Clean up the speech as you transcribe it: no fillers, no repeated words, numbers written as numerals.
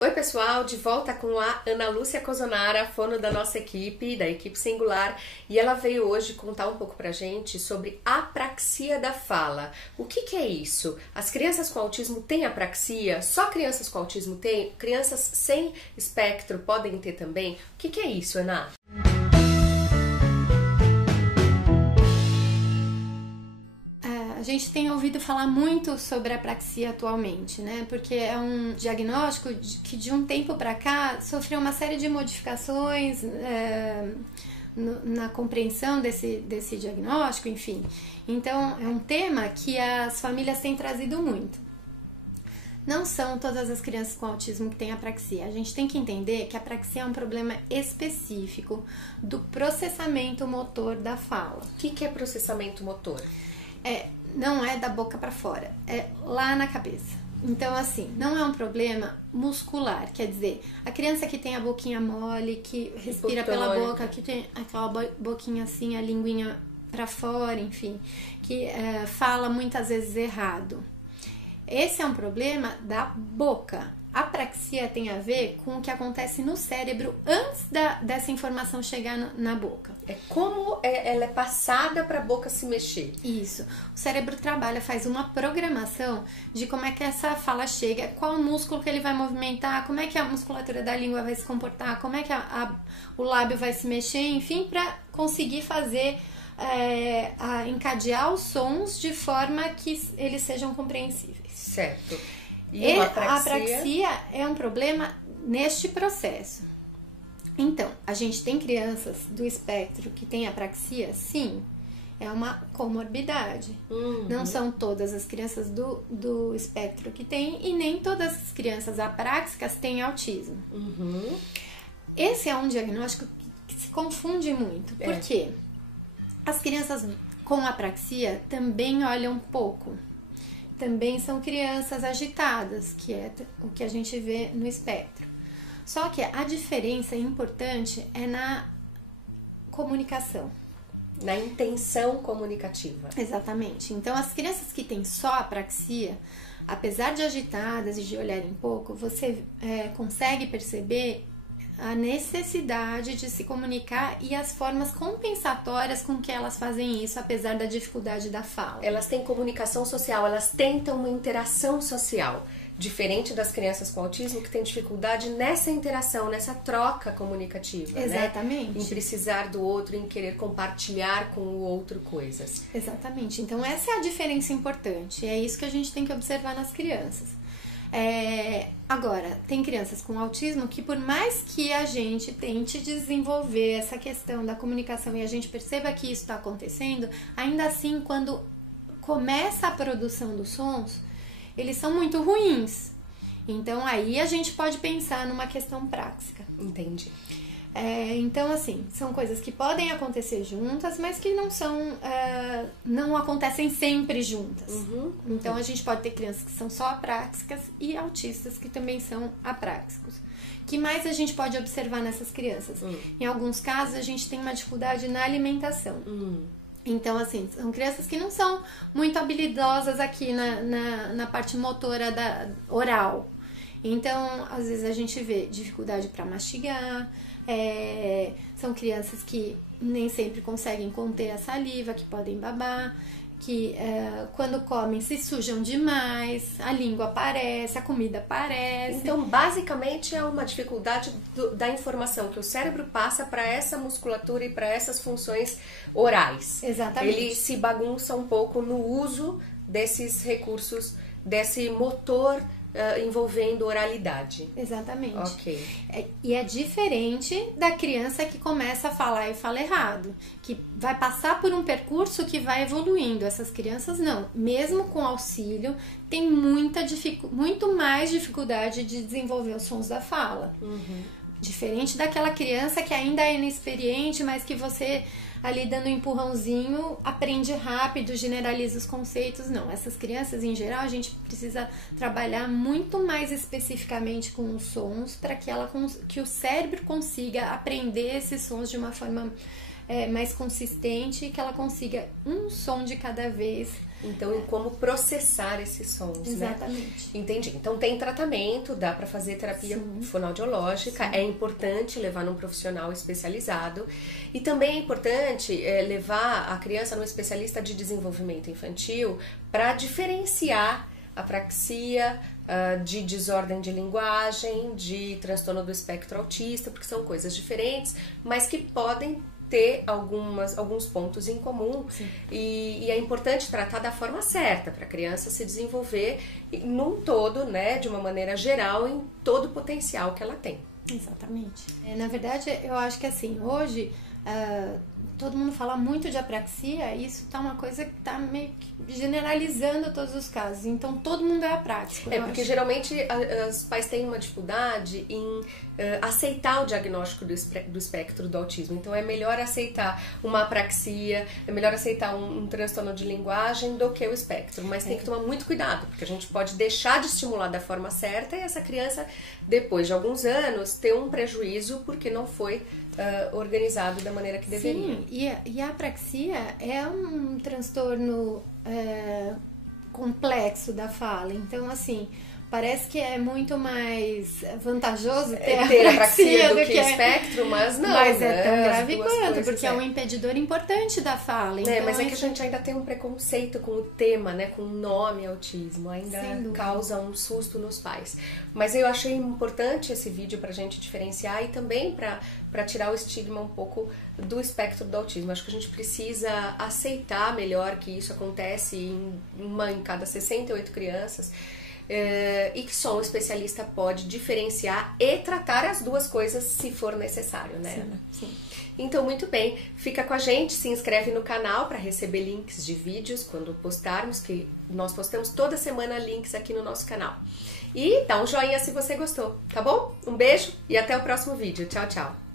Oi pessoal, de volta com a Ana Lúcia Cozonara, fono da nossa equipe, da equipe Singular, e ela veio hoje contar um pouco pra gente sobre apraxia da fala. O que é isso? As crianças com autismo têm apraxia? Só crianças com autismo têm? Crianças sem espectro podem ter também? O que é isso, Ana? A gente tem ouvido falar muito sobre a apraxia atualmente, né? Porque é um diagnóstico que de um tempo para cá sofreu uma série de modificações na compreensão desse diagnóstico, enfim. Então, é um tema que as famílias têm trazido muito. Não são todas as crianças com autismo que têm apraxia. A gente tem que entender que a apraxia é um problema específico do processamento motor da fala. O que é processamento motor? Não é da boca para fora, é lá na cabeça. Então, assim, não é um problema muscular, quer dizer, a criança que tem a boquinha mole, que respira pela boca, que tem aquela boquinha assim, a linguinha para fora, enfim, que fala muitas vezes errado. Esse é um problema da boca. A apraxia tem a ver com o que acontece no cérebro antes dessa informação chegar na boca. É como ela é passada para a boca se mexer. Isso. O cérebro trabalha, faz uma programação de como é que essa fala chega, qual músculo que ele vai movimentar, como é que a musculatura da língua vai se comportar, como é que o lábio vai se mexer, enfim, para conseguir fazer, encadear os sons de forma que eles sejam compreensíveis. Certo. E a apraxia é um problema neste processo. Então, a gente tem crianças do espectro que têm apraxia? Sim, é uma comorbidade. Não são todas as crianças do espectro que têm e nem todas as crianças apráxicas têm autismo. Esse é um diagnóstico que se confunde muito. Por quê? As crianças com apraxia também olham pouco. Também são crianças agitadas, que é o que a gente vê no espectro. Só que a diferença importante é na comunicação. Na intenção comunicativa. Exatamente. Então, as crianças que têm só apraxia, apesar de agitadas e de olharem pouco, você consegue perceber a necessidade de se comunicar e as formas compensatórias com que elas fazem isso, apesar da dificuldade da fala. Elas têm comunicação social, elas tentam uma interação social, diferente das crianças com autismo que têm dificuldade nessa interação, nessa troca comunicativa. Exatamente. Né? Em precisar do outro, em querer compartilhar com o outro coisas. Exatamente. Então essa é a diferença importante, é isso que a gente tem que observar nas crianças. Agora, tem crianças com autismo que por mais que a gente tente desenvolver essa questão da comunicação e a gente perceba que isso está acontecendo, ainda assim, quando começa a produção dos sons, eles são muito ruins. Então, aí a gente pode pensar numa questão prática. Entendi. Então, assim, são coisas que podem acontecer juntas, mas que não acontecem sempre juntas. Então, a gente pode ter crianças que são só apráxicas e autistas que também são apráxicos. O que mais a gente pode observar nessas crianças? Em alguns casos, a gente tem uma dificuldade na alimentação. Então, assim, são crianças que não são muito habilidosas aqui na parte motora oral. Então, às vezes a gente vê dificuldade para mastigar, são crianças que nem sempre conseguem conter a saliva, que podem babar, que quando comem se sujam demais, a língua aparece, a comida aparece. Então, basicamente, é uma dificuldade da informação que o cérebro passa para essa musculatura e para essas funções orais. Exatamente. Ele se bagunça um pouco no uso desses recursos, desse motor envolvendo oralidade. Exatamente. Ok. E é diferente da criança que começa a falar e fala errado, que vai passar por um percurso que vai evoluindo. Essas crianças não. Mesmo com auxílio, tem muito mais dificuldade de desenvolver os sons da fala. Diferente daquela criança que ainda é inexperiente, mas que você ali dando um empurrãozinho aprende rápido, generaliza os conceitos. Não, essas crianças em geral a gente precisa trabalhar muito mais especificamente com os sons para que o cérebro consiga aprender esses sons de uma forma mais consistente e que ela consiga um som de cada vez. Então, em como processar esses sons, Exatamente. né? Entendi. Então, tem tratamento, dá para fazer terapia fonoaudiológica. Sim. É importante levar num profissional especializado. E também é importante levar a criança num especialista de desenvolvimento infantil para diferenciar apraxia, de desordem de linguagem, de transtorno do espectro autista, porque são coisas diferentes, mas que podem ter alguns pontos em comum. E é importante tratar da forma certa para a criança se desenvolver num todo, né, de uma maneira geral, em todo o potencial que ela tem. Exatamente. Na verdade, eu acho que assim, hoje todo mundo fala muito de apraxia e isso tá uma coisa que tá meio que generalizando todos os casos. Então, todo mundo é apráxico. Porque geralmente os pais têm uma dificuldade em aceitar o diagnóstico do espectro do autismo. Então, é melhor aceitar uma apraxia, é melhor aceitar um transtorno de linguagem do que o espectro. Mas tem que tomar muito cuidado, porque a gente pode deixar de estimular da forma certa e essa criança, depois de alguns anos, ter um prejuízo porque não foi organizado da maneira que deveria. Sim, e a apraxia é um transtorno complexo da fala. Então, assim, parece que é muito mais vantajoso ter apraxia do que espectro, mas não. Mas é tão grave quanto, porque é um impedidor importante da fala. Então, mas é que a gente ainda tem um preconceito com o tema, né, com o nome autismo, ainda causa um susto nos pais. Mas eu achei importante esse vídeo pra gente diferenciar e também pra tirar o estigma um pouco do espectro do autismo. Acho que a gente precisa aceitar melhor que isso acontece em cada 68 crianças. E que só um especialista pode diferenciar e tratar as duas coisas se for necessário, né? Sim. Então, muito bem, fica com a gente, se inscreve no canal para receber links de vídeos quando postarmos, que nós postamos toda semana links aqui no nosso canal. E dá um joinha se você gostou, tá bom? Um beijo e até o próximo vídeo. Tchau, tchau!